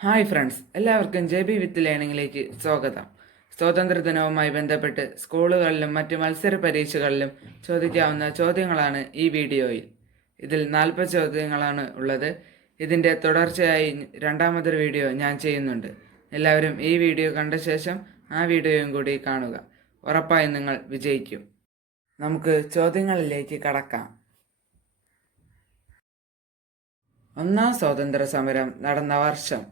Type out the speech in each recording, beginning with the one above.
Hi friends, എല്ലാവർക്കും JB വിത്ത് ലേണിംഗിലേക്ക് സ്വാഗതം. സ്വാതന്ത്ര്യദിനവുമായി ബന്ധപ്പെട്ട് സ്കൂളുകളിലും മറ്റ് മത്സര പരീക്ഷകളിലും ചോദിക്കാവുന്ന ചോദ്യങ്ങളാണ് ഈ വീഡിയോയിൽ. ഇതിൽ 40 ചോദ്യങ്ങളാണ് ഉള്ളത്. ഇതിൻ്റെ തുടർച്ചയായി രണ്ടാമതൊരു വീഡിയോ ഞാൻ ചെയ്യുന്നുണ്ട്. എല്ലാവരും ഈ വീഡിയോ കണ്ട ശേഷം ആ വീഡിയോയും കൂടി കാണുക. ഉറപ്പായും നിങ്ങൾ വിജയിക്കും. നമുക്ക് ചോദ്യങ്ങളിലേക്ക് കടക്കാം. ഒന്നാം സ്വാതന്ത്ര്യ സമരം നടന്ന വർഷം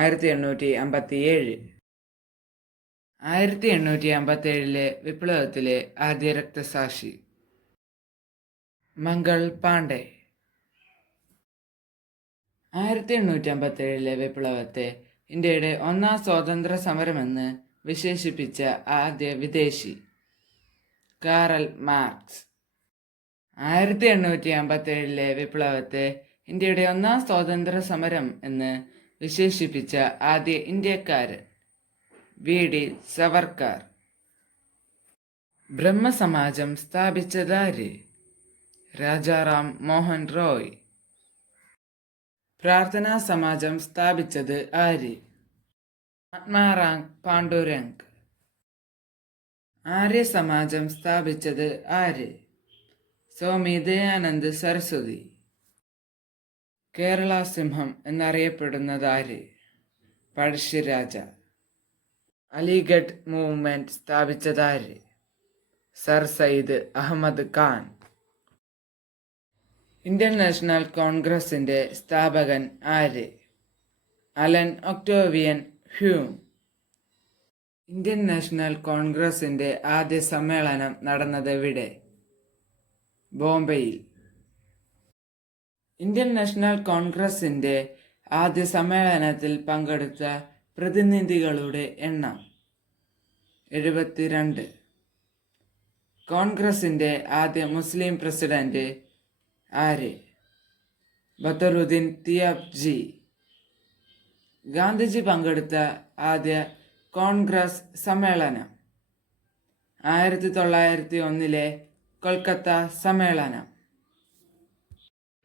1857. 1857 വിപ്ലവത്തിലെ ആദ്യ രക്തസാക്ഷി മംഗൾ പാണ്ഡെ. 1857 വിപ്ലവത്തെ ഇന്ത്യയുടെ ഒന്നാം സ്വാതന്ത്ര്യ സമരമെന്ന് വിശേഷിപ്പിച്ച ആദ്യ വിദേശി കാറൽ മാർക്സ്. 1857 വിപ്ലവത്തെ ഇന്ത്യയുടെ ഒന്നാം സ്വാതന്ത്ര്യ സമരം എന്ന് വിശേഷിപ്പിച്ച ആദ്യ ഇന്ത്യക്കാരൻ VD സവർക്കർ. ബ്രഹ്മസമാജം സ്ഥാപിച്ചതാര്? രാജാറാം മോഹൻ റോയ്. പ്രാർത്ഥനാ സമാജം സ്ഥാപിച്ചത് ആര്? ആത്മാറാം പാണ്ഡുരംഗ്. ആര്യ സമാജം സ്ഥാപിച്ചത് ആര്? സ്വാമി ദയാനന്ദ് സരസ്വതി. കേരള സിംഹം എന്നറിയപ്പെടുന്നതാര്? പഴശ്ശിരാജ. അലിഗഡ് മൂവ്മെന്റ് സ്ഥാപിച്ചതാര്? Sir Syed Ahmed Khan. Indian national കോൺഗ്രസിന്റെ സ്ഥാപകൻ ആര്? Allan Octavian Hume. Indian national കോൺഗ്രസിന്റെ ആദ്യ സമ്മേളനം നടന്നത് എവിടെ? ബോംബെയിൽ. ഇന്ത്യൻ നാഷണൽ കോൺഗ്രസിന്റെ ആദ്യ സമ്മേളനത്തിൽ പങ്കെടുത്ത പ്രതിനിധികളുടെ എണ്ണം 72. കോൺഗ്രസിന്റെ ആദ്യ മുസ്ലിം പ്രസിഡന്റ് ആര്? ബദറുദ്ദീൻ തിയാബ്ജി. ഗാന്ധിജി പങ്കെടുത്ത ആദ്യ കോൺഗ്രസ് സമ്മേളനം 1901 കൊൽക്കത്ത സമ്മേളനം.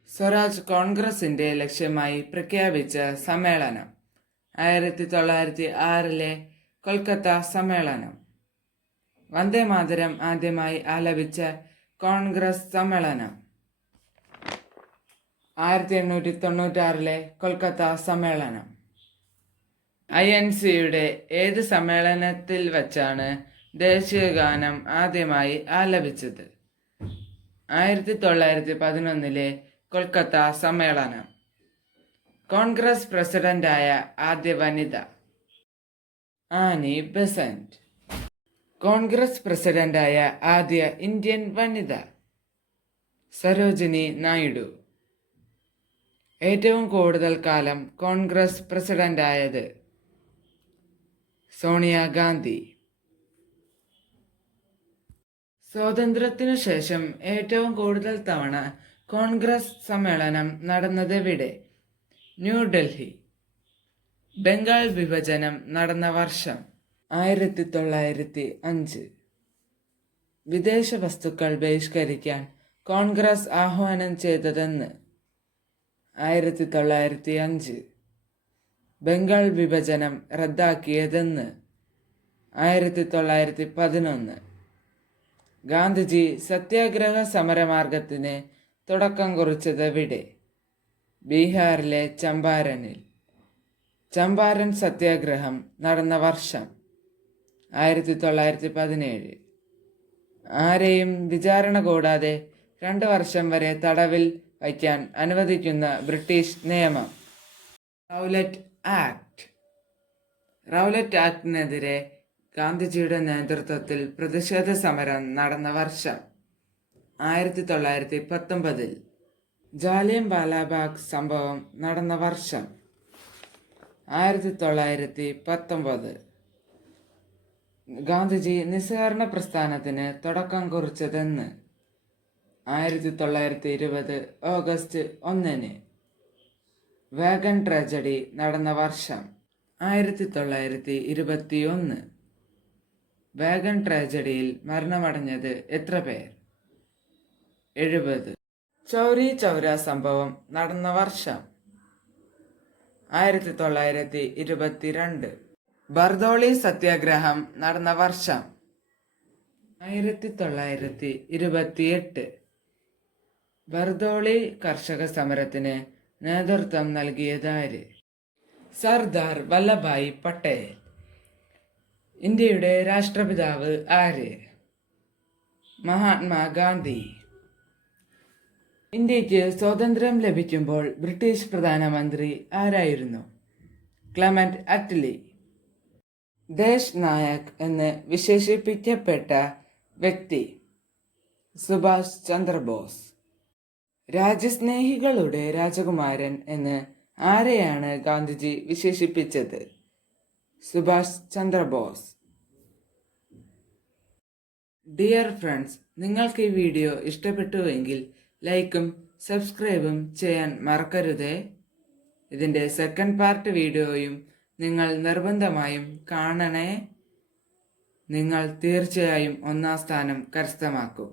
സ്വരാജ് കോൺഗ്രസിന്റെ ലക്ഷ്യമായി പ്രഖ്യാപിച്ച സമ്മേളനം 1906 കൊൽക്കത്ത സമ്മേളനം. വന്ദേമാതരം ആദ്യമായി ആലപിച്ച കോൺഗ്രസ് സമ്മേളനം 1896 കൊൽക്കത്ത സമ്മേളനം. INCയുടെ ഏത് സമ്മേളനത്തിൽ വച്ചാണ് ദേശീയഗാനം ആദ്യമായി ആലപിച്ചത്? 1911 കൊൽക്കത്ത സമ്മേളനം. കോൺഗ്രസ് പ്രസിഡന്റായ ആദ്യ വനിത ആനി ബെസന്റ്. കോൺഗ്രസ് പ്രസിഡന്റായ ആദ്യ ഇന്ത്യൻ വനിത സരോജിനി നായിഡു. ഏറ്റവും കൂടുതൽ കാലം കോൺഗ്രസ് പ്രസിഡന്റായത് സോണിയാഗാന്ധി. സ്വാതന്ത്ര്യത്തിനു ശേഷം ഏറ്റവും കൂടുതൽ തവണ കോൺഗ്രസ് സമ്മേളനം നടന്നതെവിടെ? ന്യൂഡൽഹി. ബംഗാൾ വിഭജനം നടന്ന വർഷം 1905. വിദേശ വസ്തുക്കൾ ബഹിഷ്കരിക്കാൻ കോൺഗ്രസ് ആഹ്വാനം ചെയ്തതെന്ന്? 1905. ബംഗാൾ വിഭജനം റദ്ദാക്കിയതെന്ന്? 1911. ഗാന്ധിജി സത്യാഗ്രഹ സമരമാർഗത്തിന് തുടക്കം കുറിച്ചതെവിടെ? ബീഹാറിലെ ചമ്പാരനിൽ. ചമ്പാരൻ സത്യാഗ്രഹം നടന്ന വർഷം 1917. ആരെയും വിചാരണ കൂടാതെ 2 വർഷം വരെ തടവിൽ വയ്ക്കാൻ അനുവദിക്കുന്ന ബ്രിട്ടീഷ് നിയമം? Rowlatt act. റൗലറ്റ് ആക്ടിനെതിരെ ഗാന്ധിജിയുടെ നേതൃത്വത്തിൽ പ്രതിഷേധ സമരം നടന്ന വർഷം 1919. ജാലിയൻ വാലാബാഗ് സംഭവം നടന്ന വർഷം 1919. ഗാന്ധിജി നിസ്സഹകരണ പ്രസ്ഥാനത്തിന് തുടക്കം കുറിച്ചതെന്ന്? 1920 ഓഗസ്റ്റ് 1. വാഗൺ ട്രാജഡി നടന്ന വർഷം 1921. വാഗൺ ട്രാജഡിയിൽ മരണമടഞ്ഞത് എത്ര പേർ? 70. ചൗരി ചൗര സംഭവം നടന്ന വർഷം 1922. ബർദോളി സത്യാഗ്രഹം നടന്ന വർഷം 1928. ബർദോളി കർഷക സമരത്തിന് നേതൃത്വം നൽകിയതാര്? സർദാർ വല്ലഭായ് പട്ടേൽ. ഇന്ത്യയുടെ രാഷ്ട്രപിതാവ് ആര്? മഹാത്മാഗാന്ധി. ഇന്ത്യക്ക് സ്വാതന്ത്ര്യം ലഭിക്കുമ്പോൾ ബ്രിട്ടീഷ് പ്രധാനമന്ത്രി ആരായിരുന്നു? ക്ലെമന്റ് അറ്റ്ലി. ദേശ് നായക് എന്ന് വിശേഷിപ്പിക്കപ്പെട്ട വ്യക്തി? സുഭാഷ് ചന്ദ്രബോസ്. രാജ്യസ്നേഹികളുടെ രാജകുമാരൻ എന്ന് ആരെയാണ് ഗാന്ധിജി വിശേഷിപ്പിച്ചത്? സുഭാഷ് ചന്ദ്രബോസ്. ഡിയർ ഫ്രണ്ട്സ്, നിങ്ങൾക്ക് ഈ വീഡിയോ ഇഷ്ടപ്പെട്ടുവെങ്കിൽ ലൈക്കും സബ്സ്ക്രൈബും ചെയ്യാൻ മറക്കരുതേ. ഇതിൻ്റെ സെക്കൻഡ് പാർട്ട് വീഡിയോയും നിങ്ങൾ നിർബന്ധമായും കാണണേ. നിങ്ങൾ തീർച്ചയായും 1ാം സ്ഥാനം കരസ്ഥമാക്കും.